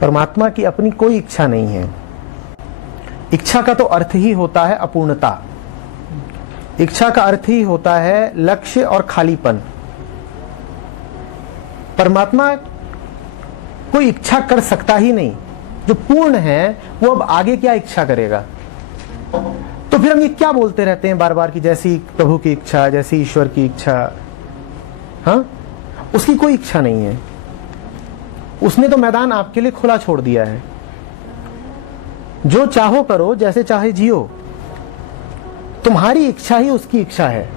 परमात्मा की अपनी कोई इच्छा नहीं है। इच्छा का तो अर्थ ही होता है अपूर्णता। इच्छा का अर्थ ही होता है लक्ष्य और खालीपन। परमात्मा कोई इच्छा कर सकता ही नहीं। जो पूर्ण है वो अब आगे क्या इच्छा करेगा? तो फिर हम ये क्या बोलते रहते हैं बार बार कि जैसी प्रभु की इच्छा, जैसी ईश्वर की इच्छा। हाँ, उसकी कोई इच्छा नहीं है। उसने तो मैदान आपके लिए खुला छोड़ दिया है। जो चाहो करो, जैसे चाहे जियो। तुम्हारी इच्छा ही उसकी इच्छा है।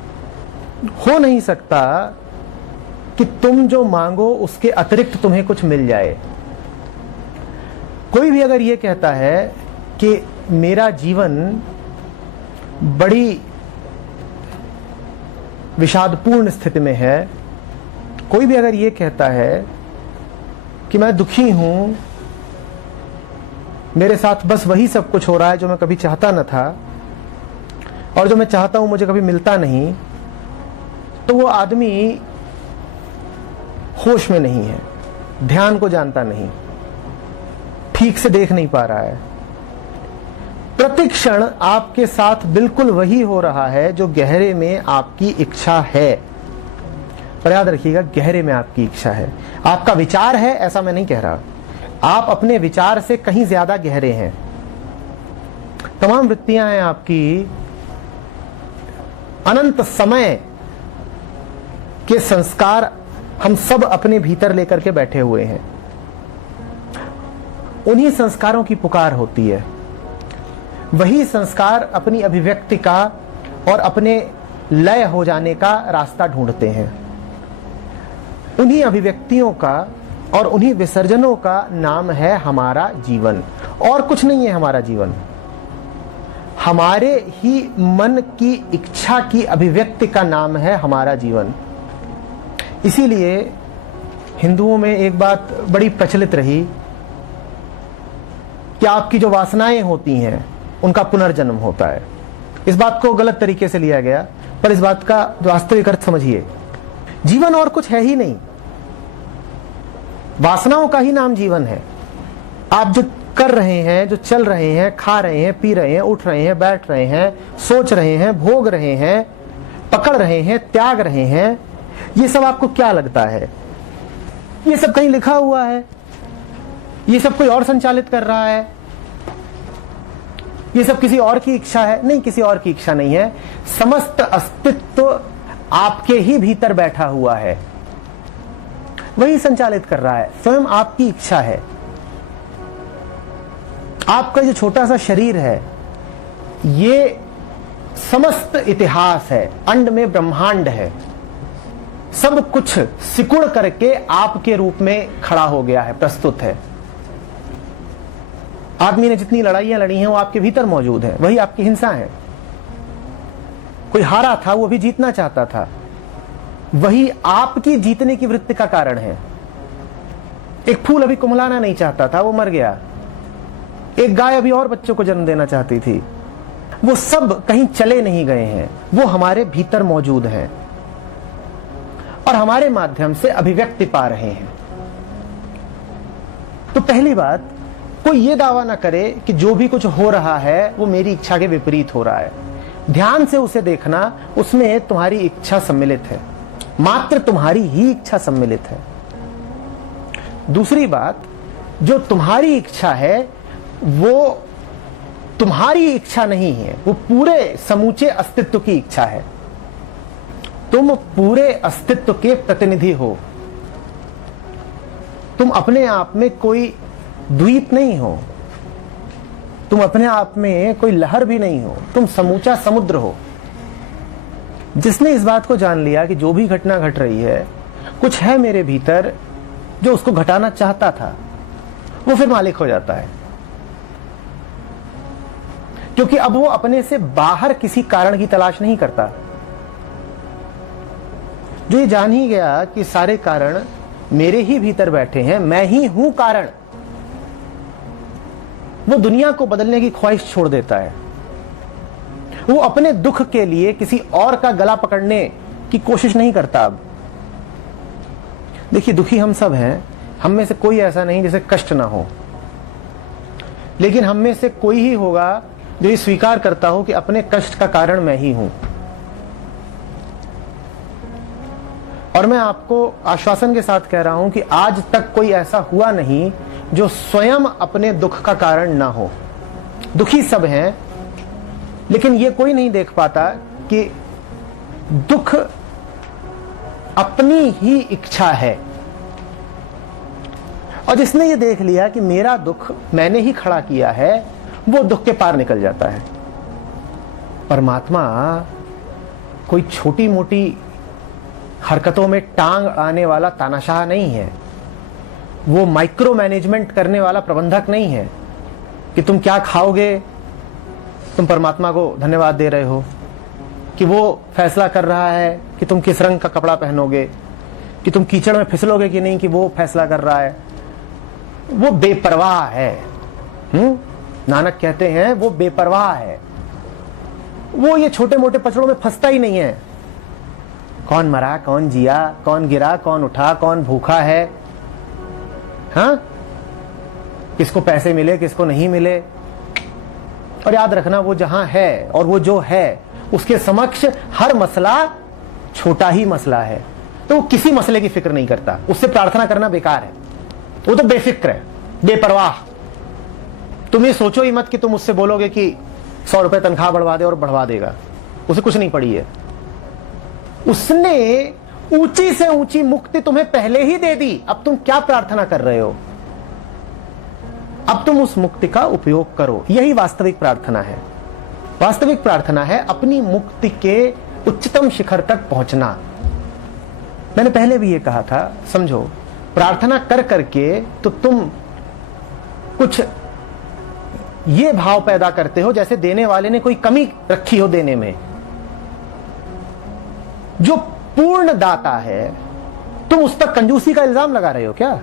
हो नहीं सकता कि तुम जो मांगो उसके अतिरिक्त तुम्हें कुछ मिल जाए। कोई भी अगर ये कहता है कि मेरा जीवन बड़ी विषादपूर्ण स्थिति में है, कोई भी अगर ये कहता है कि मैं दुखी हूं, मेरे साथ बस वही सब कुछ हो रहा है जो मैं कभी चाहता न था, और जो मैं चाहता हूं मुझे कभी मिलता नहीं, तो वो आदमी होश में नहीं है, ध्यान को जानता नहीं, ठीक से देख नहीं पा रहा है। प्रतिक्षण आपके साथ बिल्कुल वही हो रहा है जो गहरे में आपकी इच्छा है। पर याद रखिएगा, गहरे में आपकी इच्छा है। आपका विचार है ऐसा मैं नहीं कह रहा, आप अपने विचार से कहीं ज्यादा गहरे हैं। तमाम वृत्तियां हैं आपकी, अनंत समय के संस्कार हम सब अपने भीतर लेकर के बैठे हुए हैं। उन्हीं संस्कारों की पुकार होती है। वही संस्कार अपनी अभिव्यक्ति का और अपने लय हो जाने का रास्ता ढूंढते हैं। उन्हीं अभिव्यक्तियों का और उन्हीं विसर्जनों का नाम है हमारा जीवन। और कुछ नहीं है हमारा जीवन। हमारे ही मन की इच्छा की अभिव्यक्ति का नाम है हमारा जीवन। इसीलिए हिंदुओं में एक बात बड़ी प्रचलित रही कि आपकी जो वासनाएं होती हैं उनका पुनर्जन्म होता है। इस बात को गलत तरीके से लिया गया, पर इस बात का वास्तविक अर्थ समझिए। जीवन और कुछ है ही नहीं, वासनाओं का ही नाम जीवन है। आप जो कर रहे हैं, जो चल रहे हैं, खा रहे हैं, पी रहे हैं, उठ रहे हैं, बैठ रहे हैं, सोच रहे हैं, भोग रहे हैं, पकड़ रहे हैं, त्याग रहे हैं, ये सब आपको क्या लगता है? ये सब कहीं लिखा हुआ है? ये सब कोई और संचालित कर रहा है? ये सब किसी और की इच्छा है? नहीं, किसी और की इच्छा नहीं है। समस्त अस्तित्व आपके ही भीतर बैठा हुआ है, वही संचालित कर रहा है। स्वयं आपकी इच्छा है। आपका जो छोटा सा शरीर है, ये समस्त इतिहास है, अंड में ब्रह्मांड है। सब कुछ सिकुड़ करके आपके रूप में खड़ा हो गया है, प्रस्तुत है। आदमी ने जितनी लड़ाइयां लड़ी हैं वो आपके भीतर मौजूद है, वही आपकी हिंसा है। कोई हारा था, वो भी जीतना चाहता था, वही आपकी जीतने की वृत्ति का कारण है। एक फूल अभी कुम्हलाना नहीं चाहता था, वो मर गया। एक गाय अभी और बच्चों को जन्म देना चाहती थी। वो सब कहीं चले नहीं गए हैं, वो हमारे भीतर मौजूद हैं और हमारे माध्यम से अभिव्यक्ति पा रहे हैं। तो पहली बात, कोई ये दावा ना करे कि जो भी कुछ हो रहा है वो मेरी इच्छा के विपरीत हो रहा है। ध्यान से उसे देखना, उसमें तुम्हारी इच्छा सम्मिलित है, मात्र तुम्हारी ही इच्छा सम्मिलित है। दूसरी बात, जो तुम्हारी इच्छा है वो तुम्हारी इच्छा नहीं है, वो पूरे समूचे अस्तित्व की इच्छा है। तुम पूरे अस्तित्व के प्रतिनिधि हो। तुम अपने आप में कोई द्वीप नहीं हो, तुम अपने आप में कोई लहर भी नहीं हो, तुम समूचा समुद्र हो। जिसने इस बात को जान लिया कि जो भी घटना घट रही है, कुछ है मेरे भीतर जो उसको घटाना चाहता था, वो फिर मालिक हो जाता है। क्योंकि अब वो अपने से बाहर किसी कारण की तलाश नहीं करता। जो ये जान ही गया कि सारे कारण मेरे ही भीतर बैठे हैं, मैं ही हूं कारण, वो दुनिया को बदलने की ख्वाहिश छोड़ देता है। वो अपने दुख के लिए किसी और का गला पकड़ने की कोशिश नहीं करता। अब देखिए, दुखी हम सब हैं, हम में से कोई ऐसा नहीं जिसे कष्ट ना हो। लेकिन हम में से कोई ही होगा जो ये स्वीकार करता हो कि अपने कष्ट का कारण मैं ही हूं। और मैं आपको आश्वासन के साथ कह रहा हूं कि आज तक कोई ऐसा हुआ नहीं जो स्वयं अपने दुख का कारण ना हो। दुखी सब हैं, लेकिन ये कोई नहीं देख पाता कि दुख अपनी ही इच्छा है। और जिसने ये देख लिया कि मेरा दुख मैंने ही खड़ा किया है, वो दुख के पार निकल जाता है। परमात्मा कोई छोटी मोटी हरकतों में टांग आने वाला तानाशाह नहीं है। वो माइक्रो मैनेजमेंट करने वाला प्रबंधक नहीं है कि तुम क्या खाओगे, तुम परमात्मा को धन्यवाद दे रहे हो, कि वो फैसला कर रहा है कि तुम किस रंग का कपड़ा पहनोगे, कि तुम कीचड़ में फिसलोगे कि नहीं, कि वो फैसला कर रहा है। वो बेपरवाह है। नानक कहते हैं वो बेपरवाह है। वो ये छोटे मोटे पचड़ों में फंसता ही नहीं है। कौन मरा, कौन जिया, कौन गिरा, कौन उठा, कौन भूखा है, हाँ, किसको पैसे मिले, किसको नहीं मिले। और याद रखना, वो जहां है और वो जो है उसके समक्ष हर मसला छोटा ही मसला है। तो वो किसी मसले की फिक्र नहीं करता। उससे प्रार्थना करना बेकार है। वो तो बेफिक्र है, बेपरवाह। तुम ये सोचो ही मत कि तुम उससे बोलोगे कि 100 रुपए तनख्वाह बढ़वा दे और बढ़वा देगा। उसे कुछ नहीं पड़ी है। उसने ऊंची से ऊंची मुक्ति तुम्हें पहले ही दे दी। अब तुम क्या प्रार्थना कर रहे हो? अब तुम उस मुक्ति का उपयोग करो। यही वास्तविक प्रार्थना है। वास्तविक प्रार्थना है अपनी मुक्ति के उच्चतम शिखर तक पहुंचना। मैंने पहले भी ये कहा था, समझो, प्रार्थना कर करके तो तुम कुछ ये भाव पैदा करते हो जैसे देने वाले ने कोई कमी रखी हो देने में। जो पूर्ण दाता है, तुम उस पर कंजूसी का इल्जाम लगा रहे हो क्या?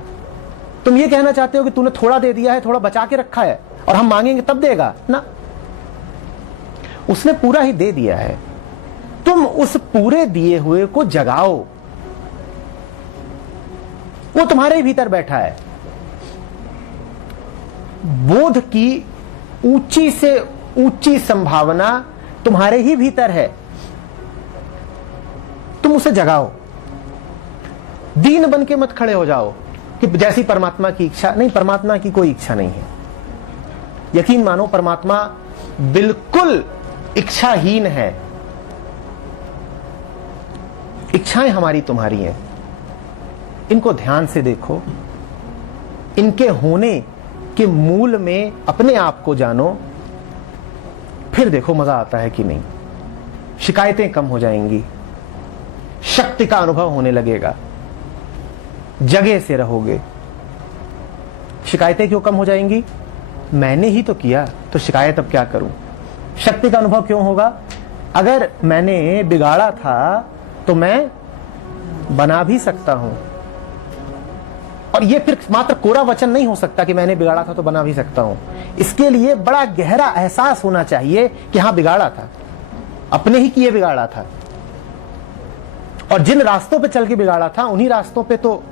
तुम ये कहना चाहते हो कि तूने थोड़ा दे दिया है, थोड़ा बचा के रखा है और हम मांगेंगे तब देगा ना? उसने पूरा ही दे दिया है। तुम उस पूरे दिए हुए को जगाओ। वो तुम्हारे ही भीतर बैठा है। बोध की ऊंची से ऊंची संभावना तुम्हारे ही भीतर है। तुम उसे जगाओ। दीन बन के मत खड़े हो जाओ कि जैसी परमात्मा की इच्छा नहीं। परमात्मा की कोई इच्छा नहीं है। यकीन मानो, परमात्मा बिल्कुल इच्छाहीन है। इच्छाएं हमारी तुम्हारी हैं। इनको ध्यान से देखो। इनके होने के मूल में अपने आप को जानो, फिर देखो मजा आता है कि नहीं। शिकायतें कम हो जाएंगी, शक्ति का अनुभव होने लगेगा, जगह से रहोगे। शिकायतें क्यों कम हो जाएंगी? मैंने ही तो किया, तो शिकायत अब क्या करूं? शक्ति का अनुभव क्यों होगा? अगर मैंने बिगाड़ा था तो मैं बना भी सकता हूं। और यह फिर मात्र कोरा वचन नहीं हो सकता कि मैंने बिगाड़ा था तो बना भी सकता हूं। इसके लिए बड़ा गहरा एहसास होना चाहिए कि हां, बिगाड़ा था, अपने ही किए बिगाड़ा था। और जिन रास्तों पे चल के बिगाड़ा था, उन्हीं रास्तों पे तो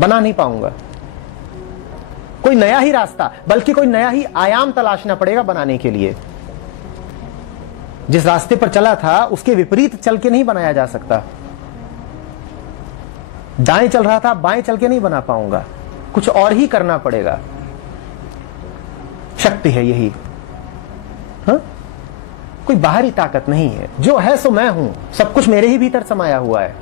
बना नहीं पाऊंगा। कोई नया ही रास्ता, बल्कि कोई नया ही आयाम तलाशना पड़ेगा बनाने के लिए। जिस रास्ते पर चला था उसके विपरीत चल के नहीं बनाया जा सकता। दाएं चल रहा था, बाएं चल के नहीं बना पाऊंगा, कुछ और ही करना पड़ेगा। शक्ति है यही। हा? कोई बाहरी ताकत नहीं है। जो है सो मैं हूं। सब कुछ मेरे ही भीतर समाया हुआ है।